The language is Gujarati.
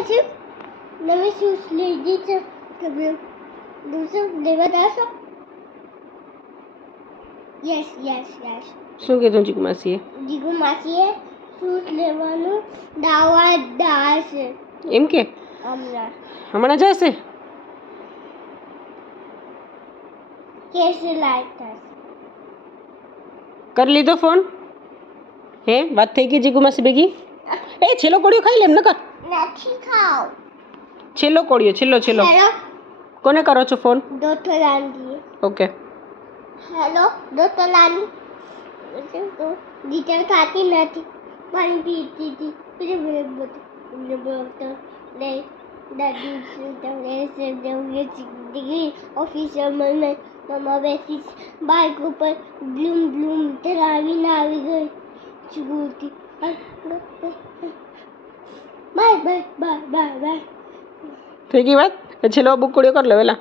પછી નવી શૂઝ લીધી છે તમે દૂસરો લેવા જાશો યસ શું કીધું જીગુ માસીએ? જીગુ માસીએ શૂઝ લેવાનું દાવા દાશે એમ કે હમણાં જશે? કેસે લાયતા કરી લીધો ફોન? હે વાત થઈ ગઈ જીગુ માસી ભેગી? એ છેલ્લો કોળિયો ખાઈ લે એમ ન કર. નથી ખાવ છેલ્લો કોળિયો છેલ્લો. હેલો કોને કરો છો ફોન? ડોક્ટર લાંડી ઓકે. હેલો ડોક્ટર લાંડી જીતર ખાતી નથી પાણી પીતી હતી પછી બોલતો લે દાદી ડિગ્રી ઓફિસર મને મમ્મા બેસી બાઇક ઉપર બ્લૂમ ચલાવીને આવી ગઈ ચૂતી બાય થઈ ગઈ વાત? છેલ્લો બુક કોળિયો કર લે વેલા.